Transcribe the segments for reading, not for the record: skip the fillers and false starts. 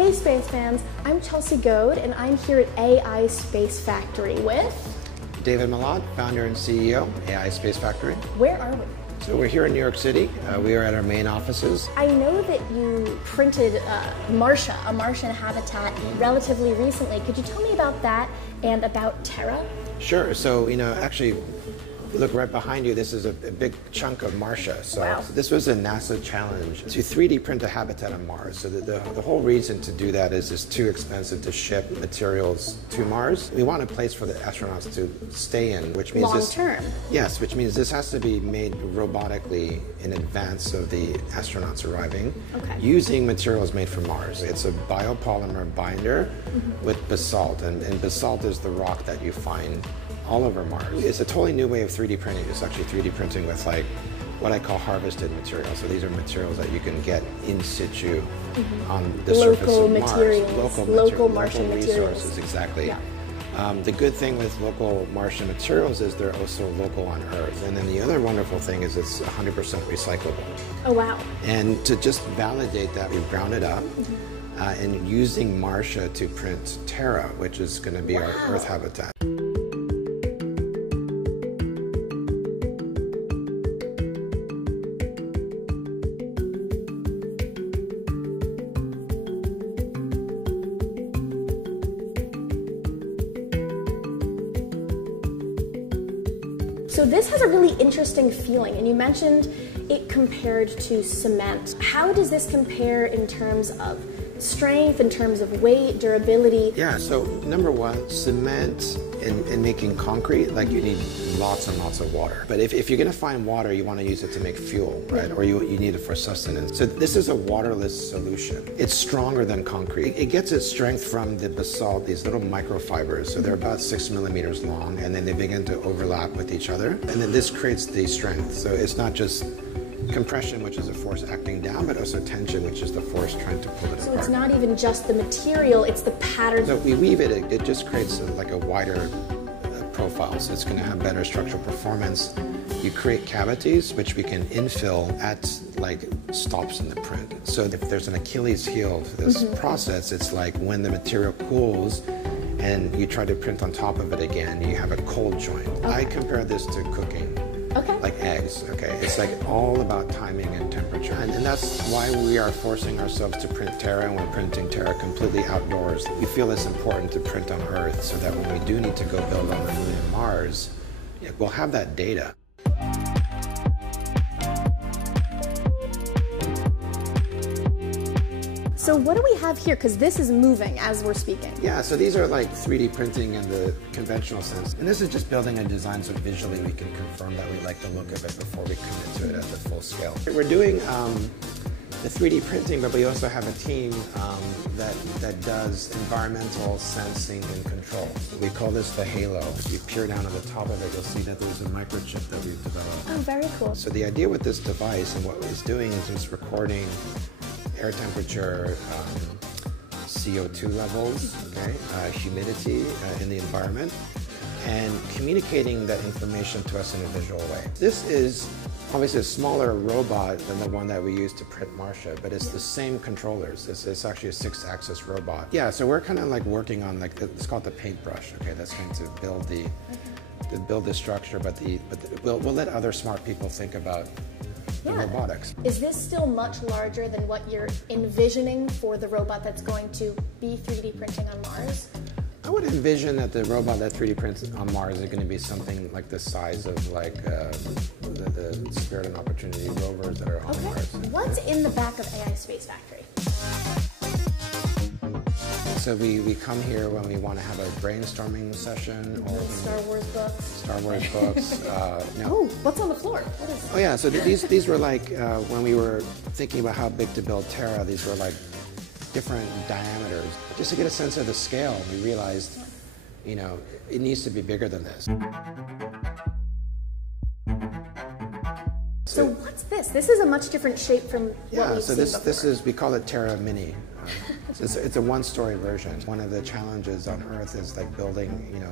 Hey Space fans, I'm Chelsea Goad and I'm here at AI Spacefactory with David Malott, founder and CEO, AI Spacefactory. Where are we? So we're here in New York City. We are at our main offices. I know that you printed Marcia, a Martian habitat, relatively recently. Could you tell me about that and about Terra? Sure. So, actually, look right behind you. This is a big chunk of Marcia. So wow. This was a NASA challenge to 3D print a habitat on Mars. So the whole reason to do that is it's too expensive to ship materials to Mars. We want a place for the astronauts to stay in, which means long term. Yes, which means this has to be made robotically in advance of the astronauts arriving, using materials made from Mars. It's a biopolymer binder with basalt, and basalt is the rock that you find all over Mars. It's a totally new way of 3D printing. It's actually 3D printing with like what I call harvested materials. So these are materials that you can get in situ on the surface of Mars. Local Martian resources, exactly. Yeah. The good thing with local Martian materials is they're also local on Earth. And then the other wonderful thing is it's 100% recyclable. Oh, wow. And to just validate that, we've ground it up and using Marcia to print Terra, which is going to be our Earth habitat. So this has a really interesting feeling, and you mentioned it compared to cement. How does this compare in terms of strength, in terms of weight, durability? Yeah, so number one, cement and making concrete, like you need lots and lots of water. But if you're gonna find water, you wanna use it to make fuel, right? Or you need it for sustenance. So this is a waterless solution. It's stronger than concrete. It gets its strength from the basalt, these little microfibers. So they're about 6 millimeters long, and then they begin to overlap with each other. And then this creates the strength. So it's not just compression, which is a force acting down, but also tension, which is the force trying to pull it apart. So it's not even just the material, it's the pattern. So we weave it, it just creates like a wider profile, so it's going to have better structural performance. You create cavities, which we can infill at like stops in the print. So if there's an Achilles heel to this process, it's like when the material cools and you try to print on top of it again, you have a cold joint. I compare this to cooking. Like eggs, It's like all about timing and temperature. And that's why we are forcing ourselves to print Terra, and we're printing Terra completely outdoors. We feel it's important to print on Earth so that when we do need to go build on the Moon and Mars, we'll have that data. So what do we have here? Because this is moving as we're speaking. Yeah, so these are like 3D printing in the conventional sense. And this is just building a design so visually we can confirm that we like the look of it before we commit to it at the full scale. We're doing the 3D printing, but we also have a team that does environmental sensing and control. We call this the halo. If you peer down on the top of it, you'll see that there's a microchip that we've developed. Oh, very cool. So the idea with this device and what it's doing is it's recording air temperature, CO2 levels, humidity in the environment, and communicating that information to us in a visual way. This is obviously a smaller robot than the one that we use to print Marcia, but it's the same controllers. It's actually a 6-axis robot. Yeah, so we're kind of like working on like it's called the paintbrush. That's going to build the structure, but we'll let other smart people think about the robotics. Is this still much larger than what you're envisioning for the robot that's going to be 3D printing on Mars? I would envision that the robot that 3D prints on Mars is going to be something like the size of like the Spirit and Opportunity rovers that are on Mars. What's in the back of AI Spacefactory? So we come here when we want to have a brainstorming session or Star Wars books. Star Wars books. Oh, what's on the floor? What is oh yeah, so these were like when we were thinking about how big to build Terra. These were like different diameters, just to get a sense of the scale. We realized, it needs to be bigger than this. So what's this? This is a much different shape from what we've seen before. This is, we call it Terra Mini. It's a one-story version. One of the challenges on Earth is like building,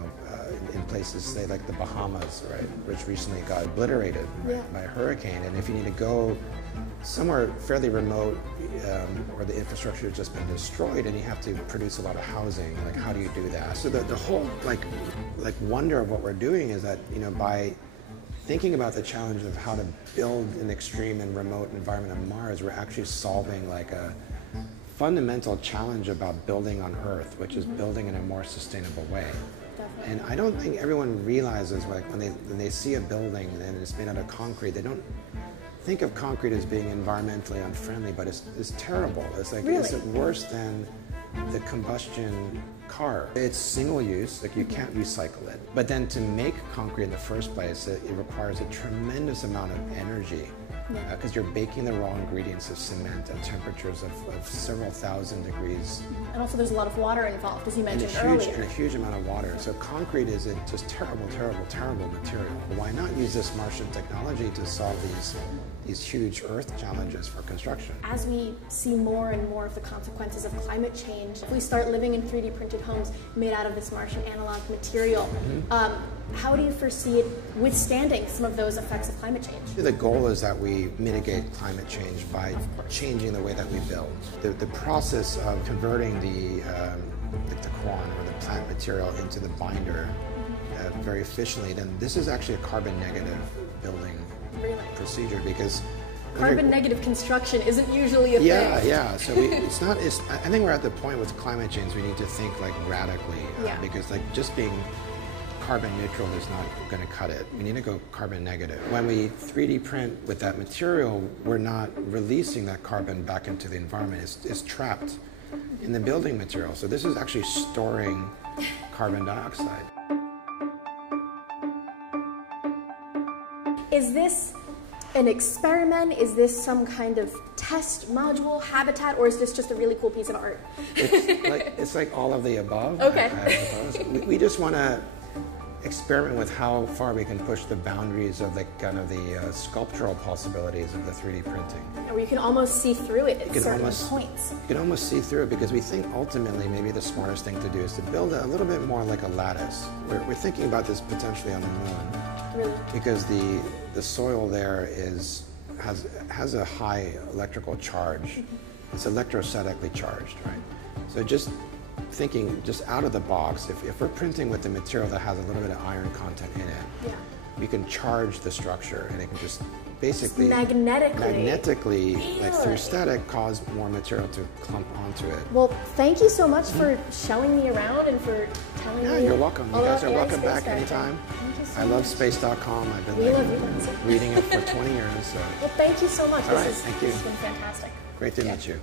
in places, say like the Bahamas, right, which recently got obliterated by a hurricane. And if you need to go somewhere fairly remote where the infrastructure has just been destroyed and you have to produce a lot of housing. Like, how do you do that? So the whole like wonder of what we're doing is that, you know, by thinking about the challenge of how to build an extreme and remote environment on Mars, we're actually solving like a fundamental challenge about building on Earth, which is building in a more sustainable way. Definitely. And I don't think everyone realizes, like, when they see a building and it's made out of concrete, they don't think of concrete as being environmentally unfriendly, but it's terrible. It's like, really? It's worse than the combustion car. It's single use, like you can't recycle it. But then to make concrete in the first place, it requires a tremendous amount of energy because you're baking the raw ingredients of cement at temperatures of several thousand degrees. And also there's a lot of water involved, as you mentioned earlier. And a huge amount of water. So concrete is a just terrible, terrible, terrible material. Why not use this Martian technology to solve these huge Earth challenges for construction? As we see more and more of the consequences of climate change, if we start living in 3D printed homes made out of this Martian analog material, how do you foresee it withstanding some of those effects of climate change? The goal is that we mitigate climate change by changing the way that we build. The process of converting the quan or the plant material into the binder very efficiently, then this is actually a carbon negative building procedure, because carbon negative construction isn't usually a thing. Yeah. So I think we're at the point with climate change we need to think like radically, because like just being carbon neutral is not going to cut it. We need to go carbon negative. When we 3D print with that material, we're not releasing that carbon back into the environment. It's trapped in the building material. So this is actually storing carbon dioxide. Is this an experiment? Is this some kind of test module, habitat, or is this just a really cool piece of art? It's like all of the above. Okay. We just want to experiment with how far we can push the boundaries of the kind of the sculptural possibilities of the 3D printing. Or you can almost see through it at certain points. You can almost see through it, because we think ultimately maybe the smartest thing to do is to build it a little bit more like a lattice. We're thinking about this potentially on the moon. Really? Because the soil there has a high electrical charge. It's electrostatically charged, right? So just thinking just out of the box, if we're printing with the material that has a little bit of iron content in it, we can charge the structure, and it can just basically magnetically, like through static, cause more material to clump onto it. Well, thank you so much for showing me around and for telling me. Yeah, you're welcome. You guys are welcome back anytime. I love space.com. I've been reading it for 20 years. So. Well, thank you so much. All right, thank you. This has been fantastic. Great to meet you.